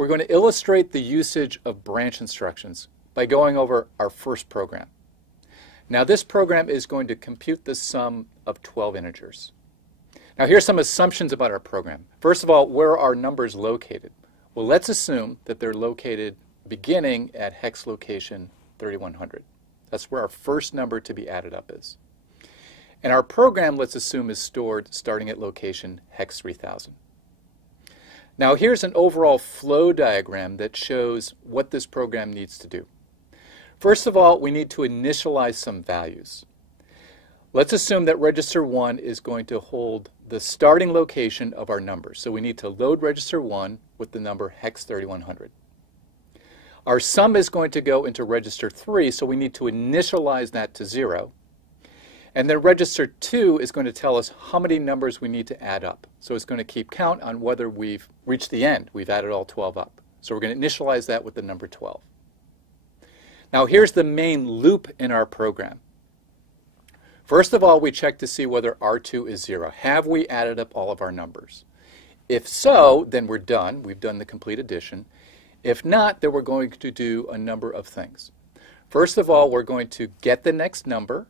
we're going to illustrate the usage of branch instructions by going over our first program. Now this program is going to compute the sum of 12 integers. Now here's some assumptions about our program. First of all, where are our numbers located? Well, let's assume that they're located beginning at hex location 3100. That's where our first number to be added up is. And our program, let's assume, is stored starting at location hex 3000. Now here's an overall flow diagram that shows what this program needs to do. First of all, we need to initialize some values. Let's assume that register 1 is going to hold the starting location of our numbers. So we need to load register 1 with the number hex 3100. Our sum is going to go into register 3, so we need to initialize that to 0. And then register 2 is going to tell us how many numbers we need to add up. So it's going to keep count on whether we've reached the end. We've added all 12 up. So we're going to initialize that with the number 12. Now here's the main loop in our program. First of all, we check to see whether R2 is 0. Have we added up all of our numbers? If so, then we're done. We've done the complete addition. If not, then we're going to do a number of things. First of all, we're going to get the next number.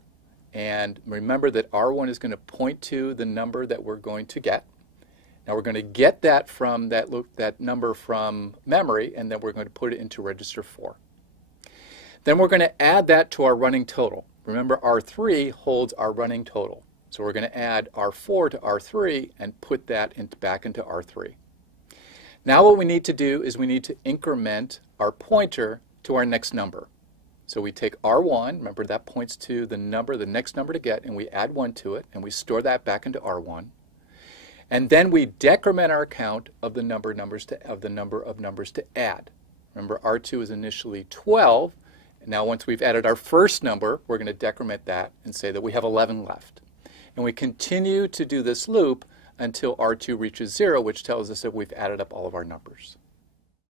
And remember that R1 is going to point to the number that we're going to get. Now we're going to get that from that number from memory, and then we're going to put it into register 4. Then we're going to add that to our running total. Remember, R3 holds our running total. So we're going to add R4 to R3 and put that back into R3. Now what we need to do is we need to increment our pointer to our next number. So we take R1, remember that points to the next number to get, and we add 1 to it, and we store that back into R1. And then we decrement our count of the number of numbers to add. Remember, R2 is initially 12. Now once we've added our first number, we're going to decrement that and say that we have 11 left. And we continue to do this loop until R2 reaches 0, which tells us that we've added up all of our numbers.